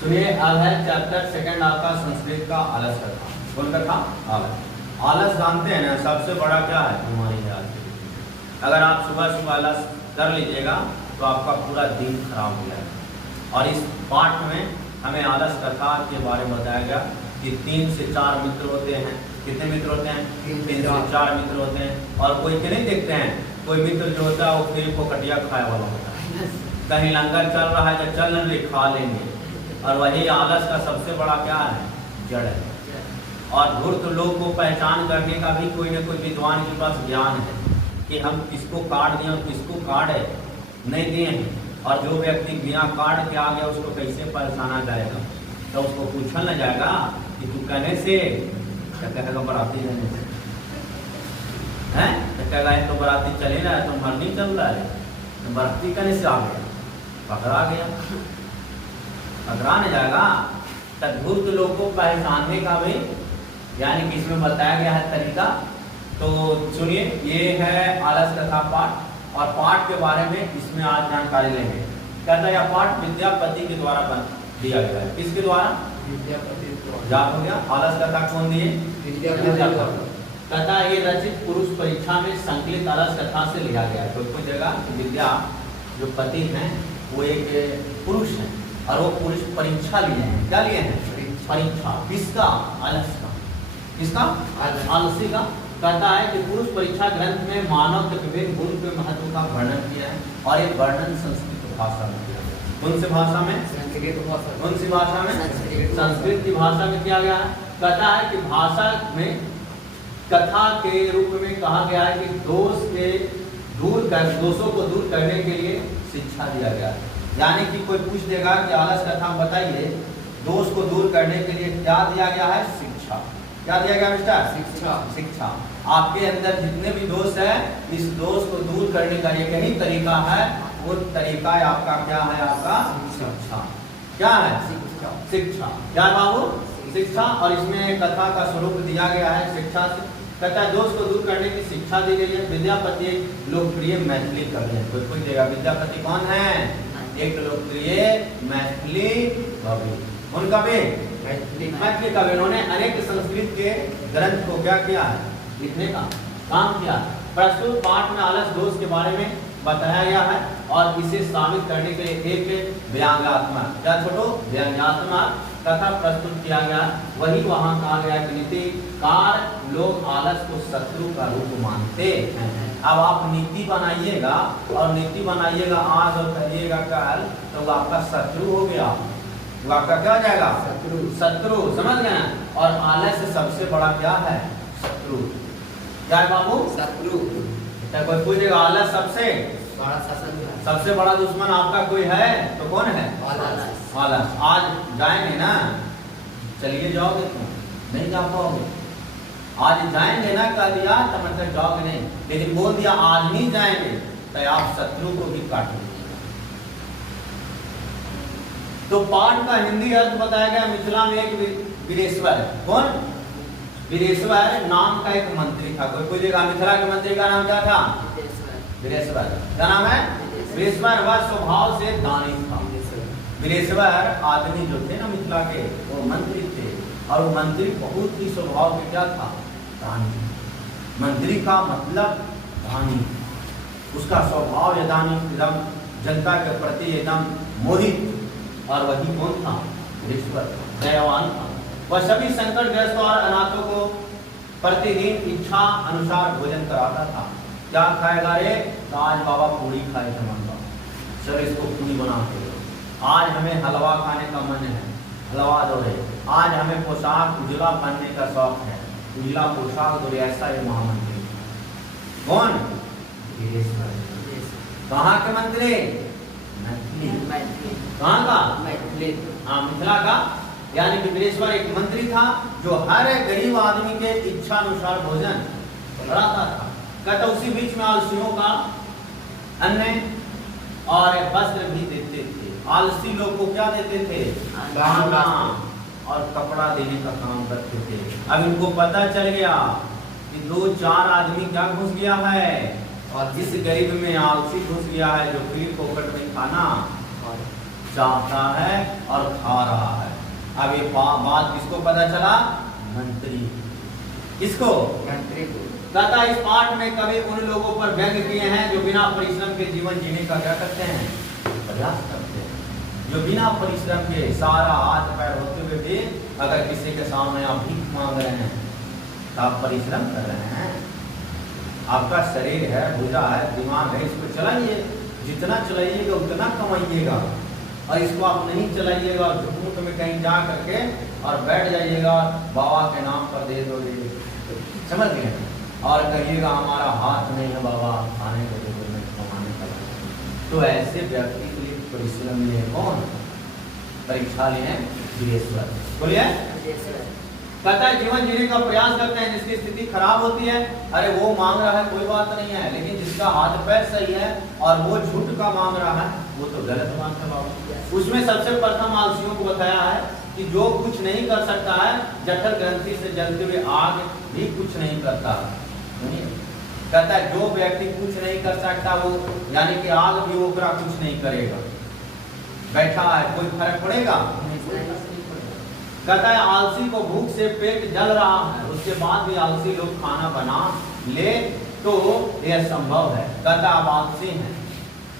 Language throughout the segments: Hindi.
सुनिए, अब है चैप्टर सेकंड आपका संस्कृत का आलस कथा। कौन कथा? आलस। आलस जानते हैं ना, सबसे बड़ा क्या है? बीमारी है आज की। अगर आप सुबह सुबह आलस कर लीजिएगा तो आपका पूरा दिन खराब हो जाएगा। और इस पाठ में हमें आलस कथा के बारे में बताया गया कि 3 से 4 मित्र होते हैं। कितने मित्र होते हैं? 3 से 4 मित्र होते हैं। और कोई के नहीं देखते हैं, कोई मित्र जो होता है वो फिर को कटिया खाए वाला होता है। कहीं लंगर चल रहा है तो चल नहीं, खा लेंगे। और वही आलस का सबसे बड़ा क्या है? जड़ है। और धूर्त लोग को पहचान करने का भी कोई न कोई विद्वान के पास ज्ञान है कि हम किसको काट दिए और किसको काट नहीं दिए हैं। और जो व्यक्ति बिना काट के आ गया उसको कैसे पहचाना जाएगा? तो उसको पूछा न जाएगा कि तू कहने से क्या कहेगा? बराती रहने से है तो कहेगा तो बराती चले रहा है तो मर नहीं चल रहा है, तो बराती कहने से आ गया, पकड़ा गया, पकड़ा नहीं जाएगा। तद्भुत लोग को पहचानने का भी यानी कि इसमें बताया गया है तरीका। तो सुनिए, ये है आलस कथा पाठ। और पाठ के बारे में इसमें आज जानकारी लेंगे। कहता है यह पाठ विद्यापति के द्वारा दिया गया है। किसके द्वारा? विद्यापति द्वारा। याद हो गया? आलस कथा कौन दिए? विद्यापति। कहता है ये रचित पुरुष परीक्षा में संकलित आलस कथा से लिया गया है। कोई जगह विद्या जो पति हैं वो एक पुरुष है और वो पुरुष परीक्षा लिए हैं। क्या लिए हैं? परीक्षा। किसका? आलस का। किसका? आलसी का। कहता है कि पुरुष परीक्षा ग्रंथ में मानव के विभिन्न गुण के महत्व का वर्णन किया है। और ये वर्णन संस्कृत भाषा में किया गया है। कौन सी भाषा में? संस्कृत भाषा। कौन सी भाषा में? संस्कृत की भाषा में किया गया है। कहता है कि भाषा में कथा के रूप में कहा गया है कि दोषों को दूर करने के लिए शिक्षा दिया गया है। यानी कि कोई पूछ देगा कि आलस कथा बताइए, दोष को दूर करने के लिए क्या दिया गया है? शिक्षा। क्या दिया गया मिस्टर? शिक्षा। शिक्षा। आपके अंदर जितने भी दोष है, इस दोष को दूर करने का एक ही तरीका है। वो तरीका है आपका क्या है? आपका शिक्षा। क्या है? शिक्षा। शिक्षा। क्या बाबू? शिक्षा। और इसमें कथा का स्वरूप दिया गया है शिक्षा से। कहता है दोष को दूर करने की शिक्षा दी गई है। विद्यापति एक लोकप्रिय मैथिली कवि है। कोई देगा विद्यापति कौन है? एक लोकप्रिय मैथिली कवि। उन कवि मैथिली कवि, उन्होंने अनेक संस्कृत के ग्रंथ को क्या किया है? लिखने का काम किया। प्रस्तुत पाठ में आलस दोष के बारे में बताया गया है और इसे साबित करने के लिए एक व्यंग्यात्मक क्या छोटो व्यंग्यात्मक कथा प्रस्तुत किया गया। वही वहां कहा गया कि नीतिकार लोग आलस को शत्रु का रूप मानते हैं। अब आप नीति बनाइएगा और नीति बनाइएगा आज और करिएगा कल, तो वो आपका शत्रु हो गया। वो आपका क्या हो जाएगा? शत्रु। शत्रु, समझ गए? और आलस से सबसे बड़ा क्या है? शत्रु। क्या है बाबू? शत्रु। कोई पूछेगा आलस सबसे बड़ा दुश्मन आपका कोई है तो कौन है? आलस। आलस। आज जाएंगे ना, चलिए जाओगे तुम नहीं जा पाओगे। आज जाएंगे ना कह दिया तो मतलब जाओगे नहीं, लेकिन बोल दिया आज नहीं जाएंगे तो आप शत्रु को भी काट लीजिए। तो पाठ का हिंदी अर्थ बताया गया। मिथिला में एक वीरेश्वर। कौन? वीरेश्वर नाम का एक मंत्री था। कोई जगह मिथिला के मंत्री का नाम क्या था? वीरेश्वर। क्या नाम है? वीरेश्वर। वह स्वभाव से दानी था। वीरेश्वर आदमी जो थे ना मिथिला के, वो मंत्री थे। और वो मंत्री बहुत ही स्वभाव में क्या था? दानी। मंत्री का मतलब दानी। उसका स्वभाव एकदम जनता के प्रति एकदम मोहित। और वही कौन था? वीरेश्वर। दयावान था। वह सभी संकटग्रस्त और अनाथों को प्रतिदिन इच्छा अनुसार भोजन कराता था। क्या खाएगा रे? तो आज बाबा पूरी खाए थे मन का, चलो इसको पूरी बना के दो। आज हमें हलवा खाने का मन है, हलवा दो रे। आज हमें पोशाक उजला पहनने का शौक है, उजला पोशाक दो रे। ऐसा ये महामंत्री। कौन? वीरेश्वर। कहाँ के मंत्री? मैथिली। कहाँ का? मैथिली। हाँ, मिथिला का। यानी कि वीरेश्वर एक मंत्री था जो हर गरीब आदमी के इच्छा अनुसार भोजन कराता था। कहता उसी बीच में आलसियों का अन्न और वस्त्र भी देते थे। आलसी लोग को क्या देते थे? दाना और कपड़ा देने का काम करते थे। अब इनको पता चल गया कि 2-4 आदमी क्या घुस गया है और जिस गरीब में आलसी घुस गया है जो पीठ पोकट में खाना चाहता है और खा रहा है। अब ये बात किसको पता चला? मंत्री। किसको? मंत्री को। तथा इस पाठ में कवि उन लोगों पर व्यंग किए हैं जो बिना परिश्रम के जीवन जीने का क्या करते हैं? प्रयास करते हैं। जो बिना परिश्रम के सारा हाथ पैर होते हुए भी अगर किसी के सामने आप भीख मांग रहे हैं तो आप परिश्रम कर रहे हैं। आपका शरीर है, भुजा है, दिमाग है, इसको चलाइए। जितना चलाइएगा उतना कमाइएगा। और इसको आप नहीं चलाइएगा और झुकमुट में कहीं जा करके और बैठ जाइएगा, बाबा के नाम पर दे दोगे, समझ गए? और कहिएगा हमारा हाथ नहीं है बाबा खाने को दे दो, कमाने का। तो ऐसे व्यक्ति के लिए परिश्रम लिए कौन? परीक्षा लिए ईश्वर। बोलिए। कहता है जीवन जीने का प्रयास करते हैं जिसकी स्थिति खराब होती है। अरे वो मांग रहा है कोई बात नहीं है, लेकिन जिसका हाथ पैर सही है और वो झूठ का मांग रहा है वो तो गलत बात है बाबू। उसमें सबसे प्रथम आलसियों को बताया है कि जो कुछ नहीं कर सकता है, जठर ग्रंथि से जलते हुए आग भी कुछ नहीं करता। कहता है जो व्यक्ति कुछ नहीं कर सकता वो यानी कि आग भी ओकरा कुछ नहीं करेगा। बैठा है कोई फर्क पड़ेगा? कहता है आलसी को भूख से पेट जल रहा है, उसके बाद भी आलसी लोग खाना बना ले तो यह संभव है। कहता आप आलसी हैं,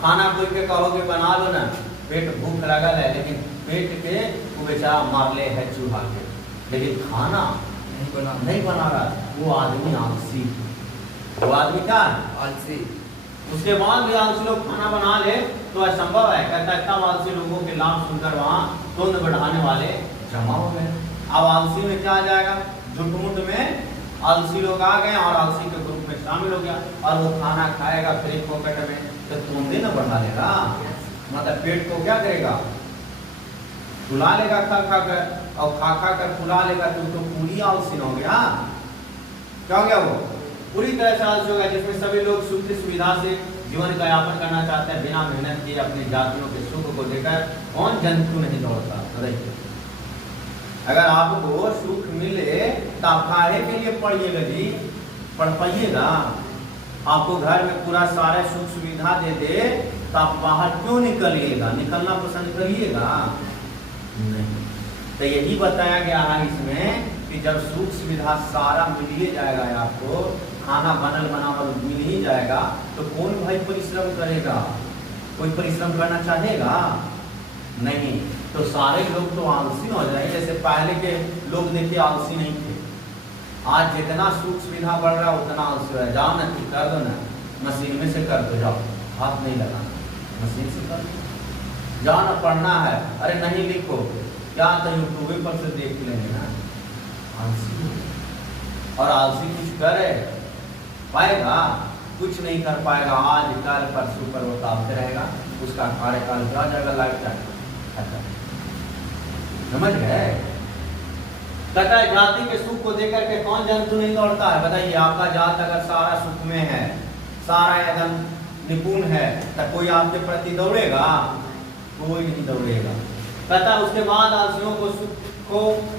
खाना कोई के कहोगे बना लो ना, पेट भूख लगल है लेकिन पेट के वो बेचारा मार ले है चूहा के, लेकिन खाना नहीं बना रहा, वो आदमी आलसी। वो आदमी क्या है? आलसी। उसके बाद भी आलसी लोग खाना बना ले तो असंभव है। कहता है तब आलसी लोगों के लाभ सुनकर वहाँ तुंद बढ़ाने वाले जमा हो गए। अब आलसी में क्या आ जाएगा? झुटमुट में आलसी लोग आ गए और आलसी के ग्रुप में शामिल हो गया और वो खाना खाएगा फ्री पॉकेट में तो तुंदे न बढ़ा लेगा, मतलब पेट को क्या करेगा? फुला लेगा खा खा कर, और खा खा कर फुला लेगा तो पूरी आलसी हो गया। क्या हो गया? वो पूरी तरह से आलसी होगा जिसमें सभी लोग सुख सुविधा से जीवन का यापन करना चाहते हैं, बिना मेहनत किए अपनी जातियों के सुख को देकर कौन जंतु नहीं दौड़ता? अगर आपको सुख मिले तो आप काहे के लिए पढ़िएगा जी? पढ़ पाइएगा? आपको घर में पूरा सारे सुख सुविधा दे दे तो आप बाहर क्यों निकलिएगा? निकलना पसंद करिएगा? नहीं। तो यही बताया गया है इसमें कि जब सुख सुविधा सारा मिल ही जाएगा, आपको खाना बनल बनावल मिल ही जाएगा तो कौन भाई परिश्रम करेगा? कोई परिश्रम करना चाहेगा? नहीं। तो सारे लोग तो आलसी हो जाए। जैसे पहले के लोग देखिए आलसी नहीं थे, आज जितना सुख सुविधा बढ़ रहा है उतना आलसी है। जाओ ना ठीक कर दो ना, मशीन में से कर दो, जाओ हाथ नहीं लगाना, मशीन से कर दो। जाओ ना पढ़ना है, अरे नहीं लिखो, क्या तो यूट्यूब पर से देख लेंगे ना। आलसी और आलसी कुछ करे पाएगा? कुछ नहीं कर पाएगा। आज कल परसों पर वो तापते रहेगा, उसका कार्यकाल क्या जाएगा? Life time. समझ गए? कहता है जाति के सुख को देकर के कौन जंतु नहीं दौड़ता है? बताइए आपका जात अगर सारा सुख में है, सारा एकदम निपुण है, तो कोई आपके प्रति दौड़ेगा? कोई नहीं दौड़ेगा। कहता उसके बाद आलसियों को सुख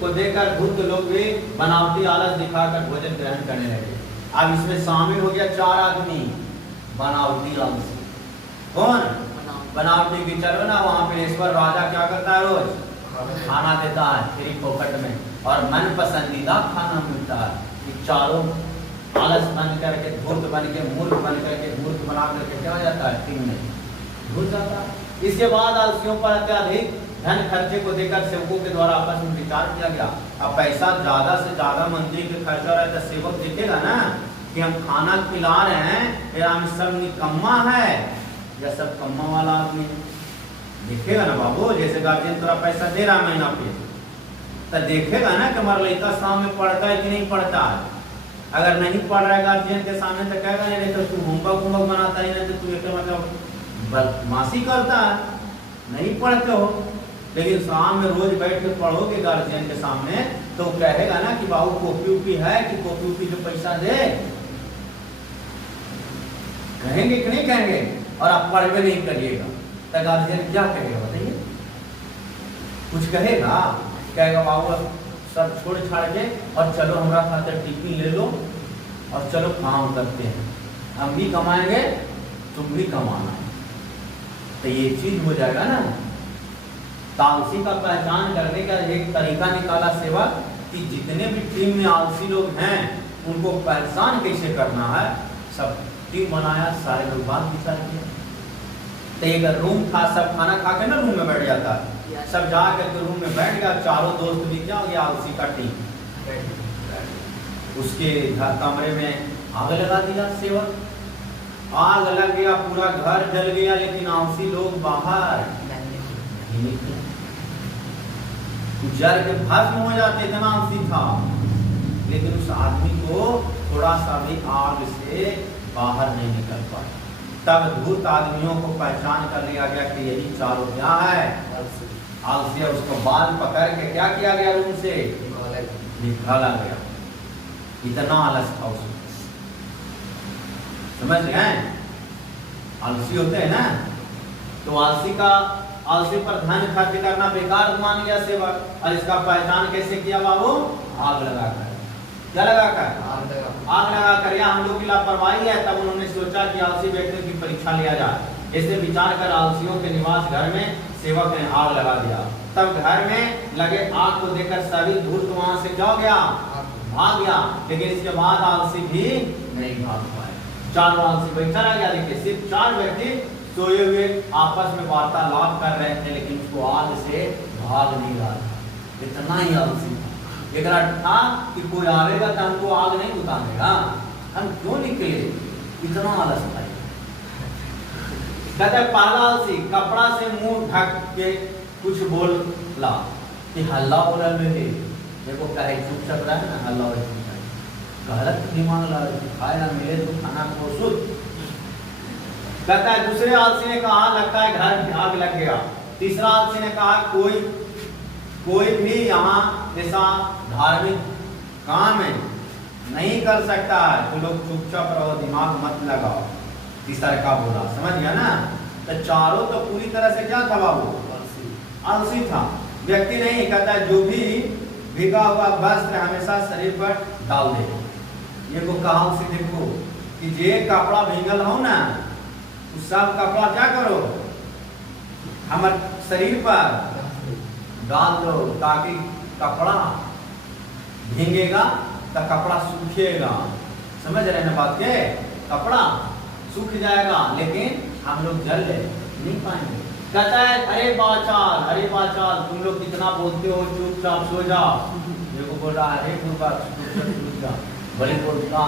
को देकर धूर्त लोग भी बनावटी आलस दिखाकर भोजन ग्रहण करने लगे। अब इसमें शामिल हो गया 4 आदमी बनावटी आलसी। कौन? बनावटी की। चलो ना वहाँ पे ईश्वर राजा क्या करता है? रोज खाना देता है फ्री पॉकेट में और मन पसंदीदा खाना मिलता है। कि चारों आलस बन करके, धूर्त बन के, मूर्ख बन करके, मूर्ख बना करके क्या हो जाता है? टीम में घुस जाता है। इसके बाद आलसियों पर अत्याधिक धन खर्चे को देकर सेवकों के द्वारा आपस में विचार किया गया। अब पैसा ज्यादा से ज्यादा मंत्री के खर्चा रहा है तो सेवक देखेगा ना कि हम खाना खिला रहे हैं, फिर हम सब निकम्मा है या सब कम्मा वाला आदमी देखेगा ना बाबू। जैसे गार्जियन थोड़ा पैसा दे रहा है महीना पे तो देखेगा ना कि हमारा लड़का सामने पढ़ता है कि नहीं पढ़ता है। अगर नहीं पढ़ रहा है गार्जियन के सामने तो कहेगा नहीं तो तू होमवर्क बनाता ही नहीं, तो तू एक मतलब बदमाशी करता है, नहीं पढ़ते हो। लेकिन शाम में रोज बैठ के पढ़ोगे गार्जियन के सामने तो कहेगा ना कि बाबू कॉपी उपी है कि कॉपी उपी जो पैसा दे, कहेंगे कि नहीं कहेंगे? और आप पढ़वे नहीं करिएगा तो गार्जियन क्या कहेगा? बताइए। कुछ कहेगा? कहेगा बाबू सब छोड़ छाड़ के और चलो हमारा खातिर टिफिन ले लो और चलो काम करते हैं, हम भी कमाएंगे तुम भी कमाना। तो ये चीज हो जाएगा ना। आलसी का पहचान करने का एक तरीका निकाला सेवक कि जितने भी टीम में आलसी लोग हैं उनको पहचान कैसे करना है। सब टीम बनाया, सारे लोग बात विचार किया। तो एक रूम था, सब खाना खा के ना रूम में बैठ जाता, सब जा करके रूम में बैठ गया। चारों दोस्त भी क्या हो गया, आलसी का टीम। उसके घर कमरे में आग लगा दिया सेवक, आग लग गया, पूरा घर जल गया, लेकिन आलसी लोग बाहर नहीं निकले, जल के भस्म हो जाते, इतना आलसी था। लेकिन उस आदमी को थोड़ा सा भी आग से बाहर नहीं निकल पाया। तब धूर्त आदमियों को पहचान कर लिया गया कि यही चारों क्या है, आलसी। उसको बाल पकड़ के क्या किया गया, रूम से निकाला गया। इतना आलस था उसमें, समझ गए। आलसी होते हैं ना, तो आलसी पर धन खर्च करना बेकार मान गया सेवक। और इसका पहचान कैसे किया बाबू, आग लगाकर। क्या लगाकर, आग लगाकर। या हम लोग की लापरवाही है, तब उन्होंने सोचा कि आलसी व्यक्तियों की परीक्षा लिया जाए। ऐसे विचार कर आलसियों के निवास घर में सेवक ने आग लगा दिया। तब घर में लगे आग को देखकर सभी धूर्त वहां से क्या हो गया, भाग गया। लेकिन इसके बाद आलसी भी नहीं भाग पाए। चारों आलसी बैठा रह गया। देखिए, सिर्फ 4 व्यक्ति सोए हुए आपस में वार्तालाप कर रहे थे, लेकिन उसको आग से भाग नहीं रहा था। इतना ही आलसी था। एक था कि कोई आएगा तो हमको आग नहीं बुतानेगा, हम क्यों निकले, इतना आलस था। कहते पहला आलसी कपड़ा से मुंह ढक के कुछ बोला कि हल्ला हो रहा है। देखो कहे चुपचाप रहा है ना, हल्ला हो रहा है, गलत दिमाग ला रही, खाया मिले तो खाना को शुद्ध। कहता है दूसरे आलसी ने कहा लगता है घर में आग लग गया। तीसरा आलसी ने कहा कोई भी यहाँ ऐसा धार्मिक काम है नहीं कर सकता है, तो लोग चुपचाप रहो, दिमाग मत लगाओ। तीसरा का बोला, समझ गया ना। तो चारों तो पूरी तरह से क्या था बाबू, आलसी था। व्यक्ति नहीं, कहता है जो भी भीगा हुआ वस्त्र हमेशा शरीर पर डाल दे। ये को कहा उसे देखो कि जे कपड़ा भीगल हो ना, उस सब कपड़ा क्या करो, हमारे शरीर पर डाल दो, ताकि कपड़ा भीगेगा तो कपड़ा सूखेगा। समझ रहे ना बात के, कपड़ा सूख जाएगा लेकिन हम लोग जल नहीं पाएंगे। कहता है अरे बाचाल तुम लोग कितना बोलते हो, चुपचाप सो जाओ। देखो बोल रहा है बड़ी बोलता।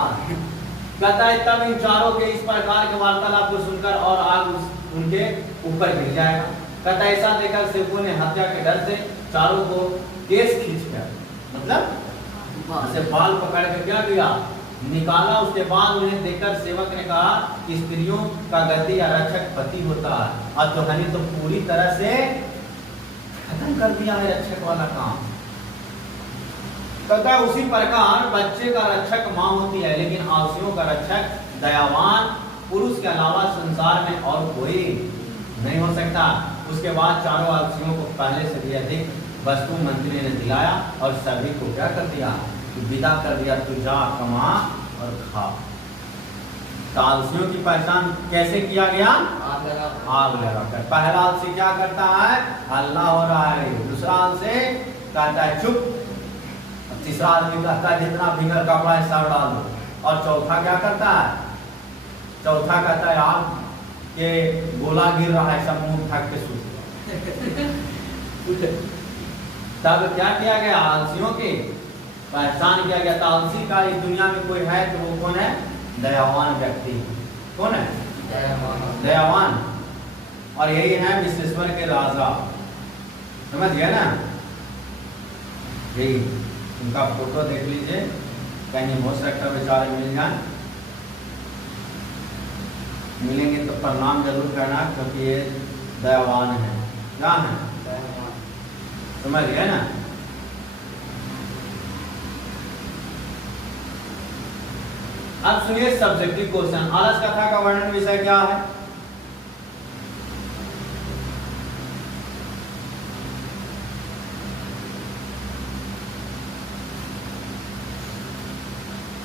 कहता है तब इन चारों के इस प्रकार के वार्तालाप को सुनकर और आग उनके ऊपर गिर जाएगा। कहता है ऐसा देखकर सेवकों ने हत्या के डर से चारों को केस खींच कर, मतलब उसे बाल पकड़ के क्या किया, निकाला। उसके बाद उन्हें देखकर सेवक ने कहा कि स्त्रियों का गति या रक्षक पति होता है, और तो हनी तो पूरी तरह से खत्म कर दिया है रक्षक वाला काम। कहता है उसी प्रकार बच्चे का रक्षक माँ होती है, लेकिन आलसियों का रक्षक दयावान पुरुष के अलावा संसार में और कोई नहीं हो सकता। उसके बाद चारों आलसियों को पहले से भी अधिक वस्तु मंत्री ने दिलाया और सभी को क्या कर दिया, विदा कर दिया, तू जा कमा और खा। आलसियों की पहचान कैसे किया गया, आग लगाकर। पहला आलसी क्या करता है, हल्ला हो रहा है। दूसरा आलसी कहता है चुप। तीसरा आदमी कहता है जितना भीगर कपड़ा है सब डाल दो। और चौथा क्या करता है, चौथा कहता है आग के गोला गिर रहा है, सब मुंह ढक के सूख। तब क्या किया गया, आलसियों की पहचान किया गया। आलसी का इस दुनिया में कोई है तो वो कौन है, दयावान व्यक्ति। कौन है, दयावान। और यही है विश्वेश्वर के राजा, समझ गया ना। यही उनका फोटो देख लीजिए, कहीं हो सकता है बेचारे मिल जाए। मिलेंगे तो प्रणाम जरूर करना, क्योंकि ये दयावान है। क्या है, समझ गए ना। अब सुनिए सब्जेक्टिव क्वेश्चन। आलस कथा का वर्णन विषय क्या है,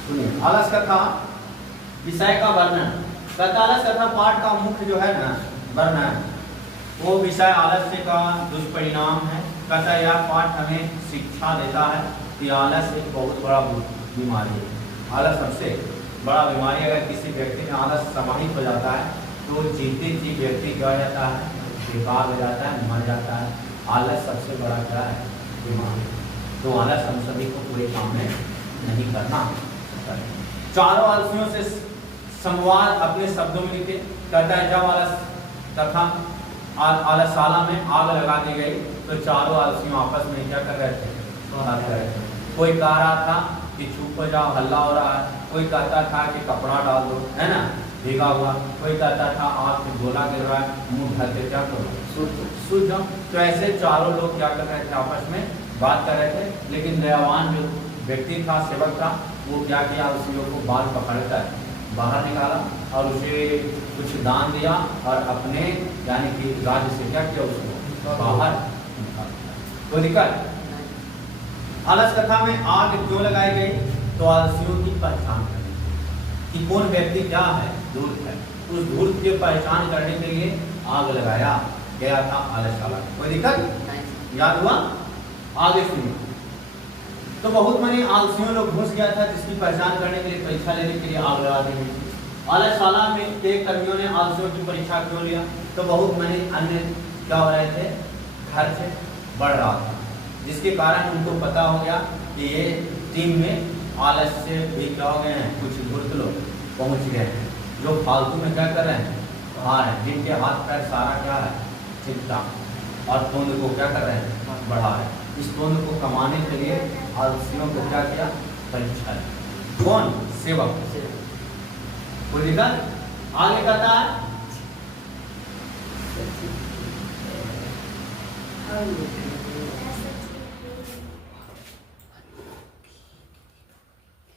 सुनिए। आलस कथा विषय का वर्णन। आलस कथा पाठ का मुख्य जो है ना वर्णन, वो विषय आलस्य का दुष्परिणाम है। कहता है यह पाठ हमें शिक्षा देता है कि आलस्य एक बहुत बड़ा बीमारी है। आलस सबसे बड़ा बीमारी, अगर किसी व्यक्ति में आलस समाहित हो जाता है तो जीते जी व्यक्ति क्या हो जाता है, बेकार हो जाता है, मर जाता है। आलस सबसे बड़ा क्या है, बीमारी। तो आलस हम सभी को पूरे काम में नहीं करना। चारों आलसियों से संवाद अपने शब्दों में लिखे। कहता है जब आलस तथा आलसशाला में आग लगा दी गई तो चारों आलसियों आपस में क्या कर रहे थे, बात कर रहे थे। कोई कह रहा था कि चुप हो जाओ, हल्ला हो रहा है। कोई कहता था कि कपड़ा डाल दो, है ना, भीगा हुआ। कोई कहता था आग में गोला गिर रहा है, मुंह ढक के क्या करो, सूझ जाओ। तो ऐसे चारों लोग क्या कर रहे थे, आपस में बात कर रहे थे। लेकिन दयावान जो व्यक्ति था, सेवक था, वो क्या किया, आलसियों को बाल पकड़कर बाहर निकाला और उसे कुछ दान दिया और अपने यानी कि राज्य से क्या किया, उसको बाहर निकाल दिया। कोई दिक्कत? आलस कथा में आग क्यों लगाई गई? तो आलसियों की पहचान करने कि कौन व्यक्ति क्या है, धूर्त है। उस धूर्त की पहचान करने के लिए आग लगाया गया था आलसशाला। कोई दिक्कत? याद हुआ? आगे सुनिए। तो बहुत मनी आलसियों लोग घुस गया था, जिसकी पहचान करने के लिए, परीक्षा लेने के लिए आग लगा दी गई थी। आलसशाला में के कर्मियों ने आलसियों की परीक्षा क्यों लिया? तो बहुत मनी अन्य क्या हो रहे थे, खर्च बढ़ रहा था, जिसके कारण उनको पता हो गया कि ये टीम में आलस्य भी क्या हो गए हैं, कुछ धूर्त लोग पहुंच गए हैं, जो फालतू में क्या कर रहे हैं, खा रहे हैं, जिनके हाथ पैर सारा क्या है, चिपटा, और तोंद को क्या कर रहे हैं, बढ़ा रहे हैं। इस तोंद को कमाने के लिए आलसियों को क्या किया, परीक्षा ली। कौन? सेवक। कोई दिक्कत? आगे कहता है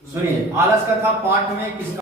सुनिए, आलस कथा पाठ में किसका